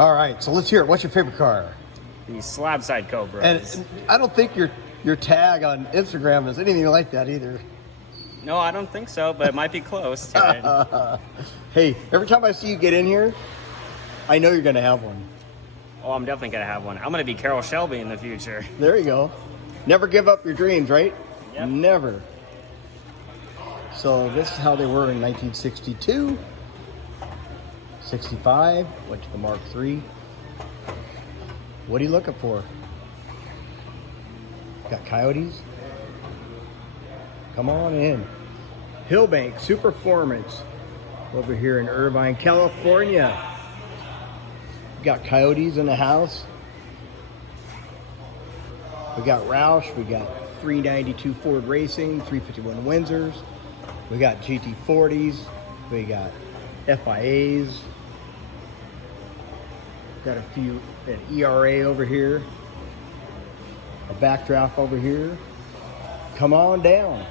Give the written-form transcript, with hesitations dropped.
All right, so let's hear it. What's your favorite car? The slab-side Cobra. And I don't think your tag on Instagram is anything like that either. No, I don't think so, but it might be close to it. Hey, every time I see you get in here, I know you're going to have one. Oh, I'm definitely going to have one. I'm going to be Carroll Shelby in the future. There you go. Never give up your dreams, right? Yep. Never. So this is how they were in 1962, 65, went to the Mark III. What are you looking for? Got Coyotes? Come on in. Hillbank Superformance over here in Irvine, California. Got Coyotes in the house. We got Roush. We got 392 Ford Racing, 351 Windsors. We got GT40s. We got FIAs. Got a few, an ERA over here. A backdraft over here. Come on down.